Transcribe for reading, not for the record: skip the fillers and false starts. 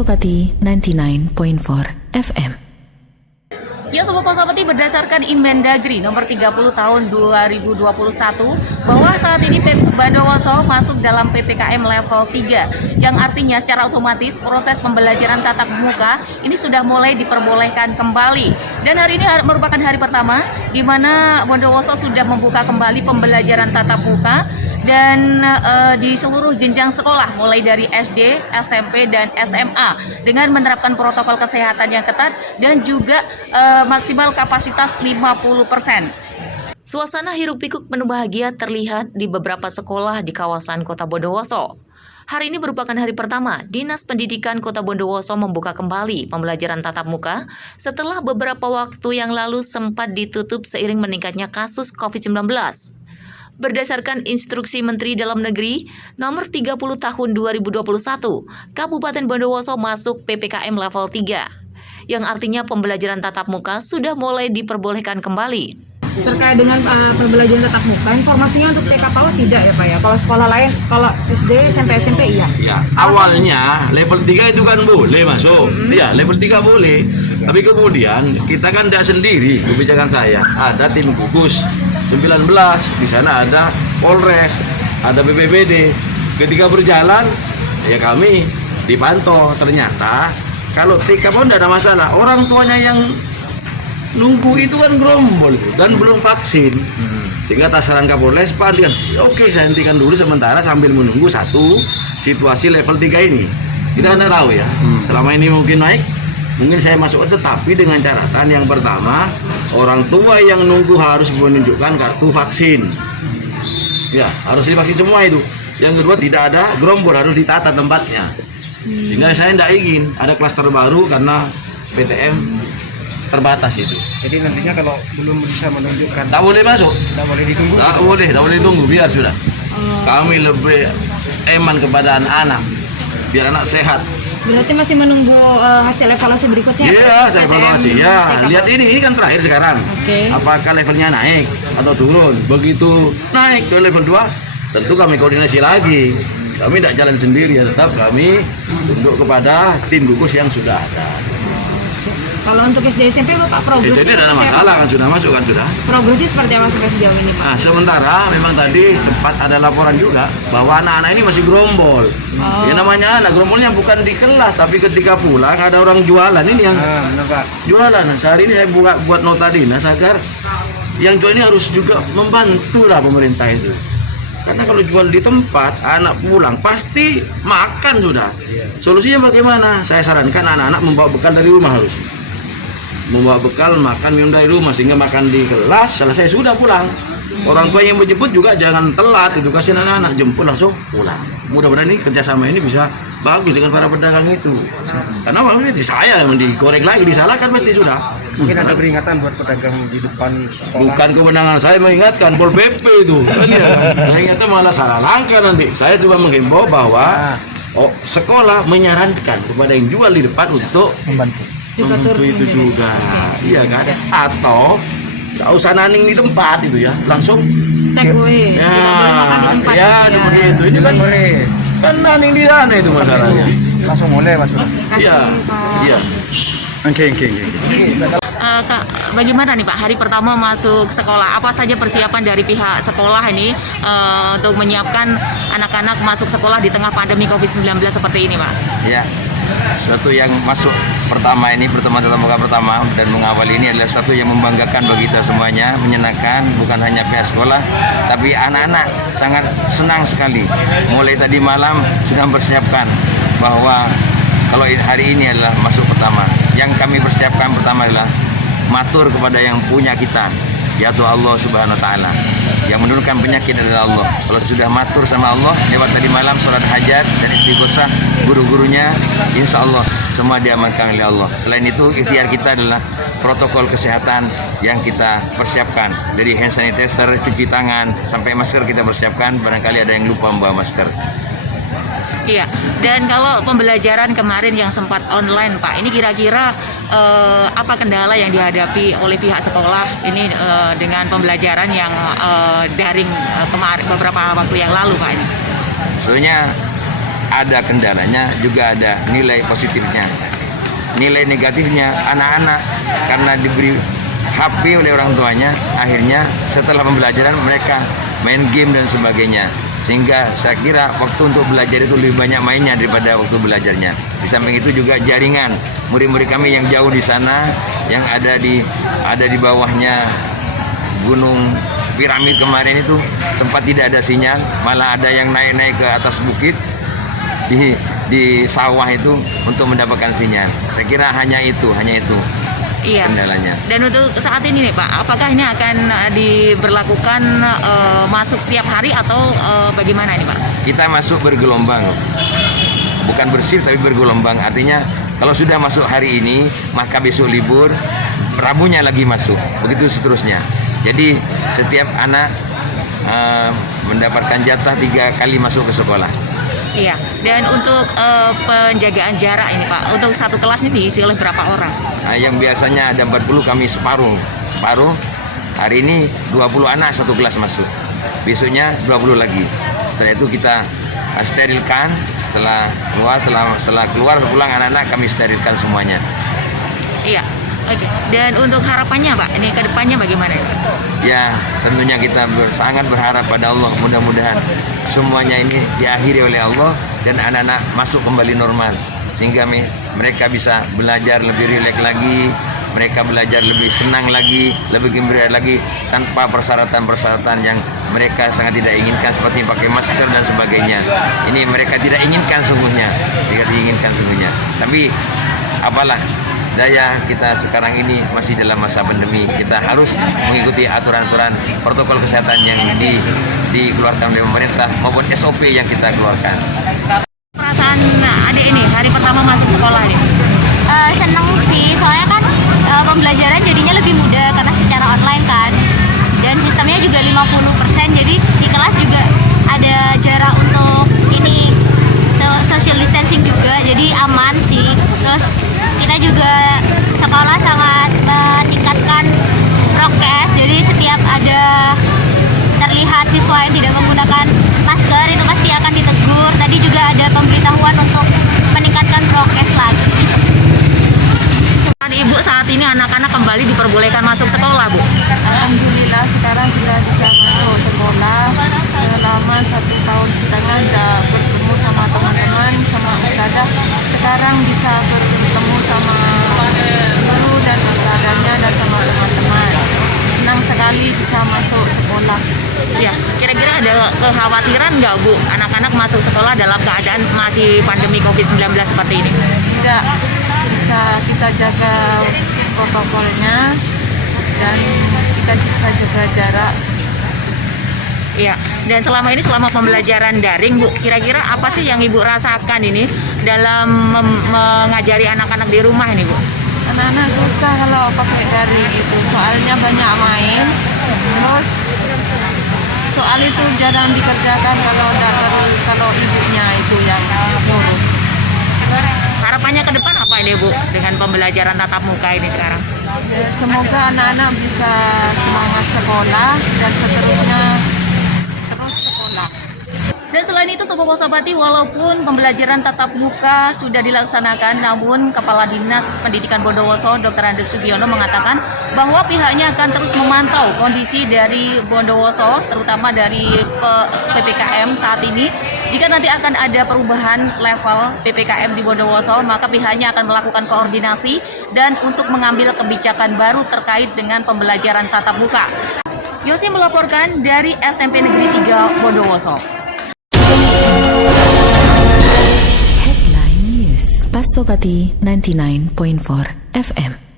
Pasopati 99.4 FM. Ya Sobat Pasopati, berdasarkan Inmendagri nomor 30 tahun 2021 bahwa saat ini Bondowoso masuk dalam PPKM level 3 yang artinya secara otomatis proses pembelajaran tatap muka ini sudah mulai diperbolehkan kembali. Dan hari ini merupakan hari pertama di mana Bondowoso sudah membuka kembali pembelajaran tatap muka dan di seluruh jenjang sekolah mulai dari SD, SMP, dan SMA dengan menerapkan protokol kesehatan yang ketat dan juga maksimal kapasitas 50%. Suasana hiruk pikuk penuh bahagia terlihat di beberapa sekolah di kawasan Kota Bondowoso. Hari ini merupakan hari pertama Dinas Pendidikan Kota Bondowoso membuka kembali pembelajaran tatap muka setelah beberapa waktu yang lalu sempat ditutup seiring meningkatnya kasus COVID-19. Berdasarkan instruksi Menteri Dalam Negeri nomor 30 tahun 2021, Kabupaten Bondowoso masuk PPKM level 3, yang artinya pembelajaran tatap muka sudah mulai diperbolehkan kembali. Terkait dengan pembelajaran tatap muka, informasinya untuk TK PAUD tidak ya Pak ya? Kalau sekolah lain, kalau SD, SMP iya? Ya, awalnya level 3 itu kan boleh masuk. Iya, level 3 boleh. Tapi kemudian kita kan tidak sendiri kebijakan saya. Ada tim gugus 19, di sana ada Polres, ada BPBD. Ketika berjalan, ya kami dipantau. Ternyata kalau TK pun tidak ada masalah. Orang tuanya yang nunggu itu kan gerombol dan belum vaksin. Sehingga atas saran Kapolres, Pak kan, oke saya hentikan dulu sementara sambil menunggu satu situasi level 3 ini. Kita kan tahu ya, selama ini mungkin naik, mungkin saya masuk tetapi dengan catatan yang pertama, orang tua yang nunggu harus menunjukkan kartu vaksin. Ya, harus divaksin semua itu. Yang kedua, tidak ada gerombol, harus ditata tempatnya. Sehingga saya tidak ingin ada klaster baru karena PTM terbatas itu. Jadi nantinya kalau belum bisa menunjukkan, Tak boleh masuk. tidak boleh ditunggu. Tak boleh ditunggu, biar sudah. Kami lebih eman kepada anak-anak, biar anak sehat. Berarti masih menunggu hasil evaluasi berikutnya? Iya, saya evaluasi. Ya, TK lihat ini kan terakhir sekarang. Oke. Apakah levelnya naik atau turun? Begitu naik ke level 2, tentu kami koordinasi lagi. Kami tidak jalan sendiri, ya tetap kami tunduk kepada tim gugus yang sudah ada. Kalau untuk SD SMP Pak, progres? Jadi tidak ada masalah kan, sudah masuk kan sudah. Progresnya seperti apa sampai sejauh ini Pak? Nah, sementara memang tadi sempat ada laporan juga bahwa anak-anak ini masih gerombol. Ya namanya anak gerombolnya bukan di kelas, tapi ketika pulang ada orang jualan ini yang Benar Pak. jualan. Nah, sehari ini saya buat nota dinas agar yang jual ini harus juga membantu lah pemerintah itu. Karena kalau jual di tempat, anak pulang pasti makan sudah. Solusinya bagaimana? Saya sarankan anak-anak membawa bekal dari rumah harus. Membawa bekal makan minum dari rumah sehingga makan di kelas selesai sudah pulang. Orang tua yang menjemput juga jangan telat edukasi anak-anak, jemput langsung pulang. Mudah-mudahan ini kerjasama ini bisa bagus dengan para pedagang itu. Karena waktu itu saya yang digoreng lagi, disalahkan pasti sudah. Mungkin ada peringatan buat pedagang di depan sekolah. Bukan kewenangan saya mengingatkan, Pol PP itu. Ternyata malah salah langkah nanti. Saya cuma menghimbau bahwa sekolah menyarankan kepada yang jual di depan untuk membantu itu juga. Iya kan? Atau tak usah naning di tempat itu ya, langsung Take away. ya, Tempat, ya seperti itu. Ini kan Boleh. kan naning di sana itu masalahnya. Langsung boleh Mas. Iya, iya. Oke. Kak, bagaimana nih Pak hari pertama masuk sekolah? Apa saja persiapan dari pihak sekolah ini untuk menyiapkan anak-anak masuk sekolah di tengah pandemi COVID-19 seperti ini Pak? Ya, suatu yang masuk pertama ini, pertemuan tatap muka pertama dan mengawali ini adalah suatu yang membanggakan bagi kita semuanya, menyenangkan, bukan hanya pihak sekolah, tapi anak-anak sangat senang sekali. Mulai tadi malam sudah mempersiapkan bahwa kalau hari ini adalah masuk pertama. Yang kami persiapkan pertama adalah matur kepada yang punya kita, yaitu Allah Subhanahu wa Ta'ala. Yang menurunkan penyakit adalah Allah. Kalau sudah matur sama Allah, lewat tadi malam sholat hajat dan istighosah guru-gurunya, insya Allah semua diamankan oleh Allah. Selain itu, ikhtiar kita adalah protokol kesehatan yang kita persiapkan. Dari hand sanitizer, cuci tangan, sampai masker kita persiapkan. Barangkali ada yang lupa membawa masker. Iya, dan kalau pembelajaran kemarin yang sempat online Pak, ini kira-kira apa kendala yang dihadapi oleh pihak sekolah ini dengan pembelajaran yang daring kemarin beberapa waktu yang lalu Pak ini? Sebenarnya ada kendalanya, juga ada nilai positifnya. Nilai negatifnya, anak-anak karena diberi HP oleh orang tuanya, akhirnya setelah pembelajaran mereka main game dan sebagainya. Sehingga saya kira waktu untuk belajar itu lebih banyak mainnya daripada waktu belajarnya. Di samping itu juga jaringan murid-murid kami yang jauh di sana, yang ada di bawahnya Gunung Piramid kemarin itu sempat tidak ada sinyal, malah ada yang naik-naik ke atas bukit di sawah itu untuk mendapatkan sinyal. Saya kira hanya itu Iya. kendalanya. Dan untuk saat ini nih Pak, apakah ini akan diberlakukan masuk setiap hari atau bagaimana nih Pak? Kita masuk bergelombang, bukan bersif tapi bergelombang. Artinya kalau sudah masuk hari ini, maka besok libur, Rabunya lagi masuk, begitu seterusnya. Jadi setiap anak mendapatkan jatah 3 kali masuk ke sekolah. Iya. Dan untuk penjagaan jarak ini Pak, untuk satu kelas ini diisi oleh berapa orang? Nah, yang biasanya ada 40 kami separuh. Hari ini 20 anak satu kelas masuk. Besoknya 20 lagi. Setelah itu kita sterilkan. Setelah keluar pulang anak-anak kami sterilkan semuanya. Iya. Oke. Dan untuk harapannya Pak, ini ke depannya bagaimana? Ya, tentunya kita sangat berharap pada Allah, mudah-mudahan semuanya ini diakhiri oleh Allah dan anak-anak masuk kembali normal, sehingga mereka bisa belajar lebih rileks lagi, mereka belajar lebih senang lagi, lebih gembira lagi, tanpa persyaratan-persyaratan yang mereka sangat tidak inginkan seperti pakai masker dan sebagainya. Ini mereka tidak inginkan sungguhnya, Tapi apalah daya, kita sekarang ini masih dalam masa pandemi, kita harus mengikuti aturan-aturan protokol kesehatan yang dikeluarkan oleh pemerintah maupun SOP yang kita keluarkan. Perasaan adik ini hari pertama masuk sekolah nih? Seneng sih, soalnya kan pembelajaran jadinya lebih mudah karena secara online kan, dan sistemnya juga 50%, jadi di kelas juga ada jarak untuk ini social distancing juga, jadi aman sih. Terus kita juga sekolah sangat meningkatkan prokes, jadi setiap ada terlihat siswa yang tidak menggunakan masker itu pasti akan ditegur. Tadi juga ada pemberitahuan untuk meningkatkan prokes lagi. Ibu, saat ini anak-anak kembali diperbolehkan masuk sekolah, Bu? Alhamdulillah sekarang sudah bisa masuk sekolah. Selama 1,5 tahun tidak bertemu sama teman-teman, sama ustadzah. Sekarang bisa bertemu sama guru dan ustadzahnya dan sama teman-teman. Senang sekali bisa masuk sekolah. Ya, kira-kira ada kekhawatiran nggak, Bu, anak-anak masuk sekolah dalam keadaan masih pandemi COVID-19 seperti ini? Tidak, bisa kita jaga protokolnya dan kita bisa jaga jarak. Iya, dan selama pembelajaran daring, Bu, kira-kira apa sih yang Ibu rasakan ini dalam mengajari anak-anak di rumah ini, Bu? Anak-anak susah kalau pakai daring itu, soalnya banyak main, terus soal itu jarang dikerjakan kalau ibunya itu yang nyuruh. Harapannya ke depan apa ini, Bu, dengan pembelajaran tatap muka ini sekarang? Ya, semoga anak-anak bisa semangat sekolah dan seterusnya terus sekolah. Dan selain itu, Sobat Wasabati, walaupun pembelajaran tatap muka sudah dilaksanakan, namun Kepala Dinas Pendidikan Bondowoso, Dr. Andes Sugiono, mengatakan bahwa pihaknya akan terus memantau kondisi dari Bondowoso, terutama dari PPKM saat ini. Jika nanti akan ada perubahan level PPKM di Bondowoso, maka pihaknya akan melakukan koordinasi dan untuk mengambil kebijakan baru terkait dengan pembelajaran tatap muka. Yosi melaporkan dari SMP Negeri 3 Bondowoso. Headline News. Pasopati 99.4 FM.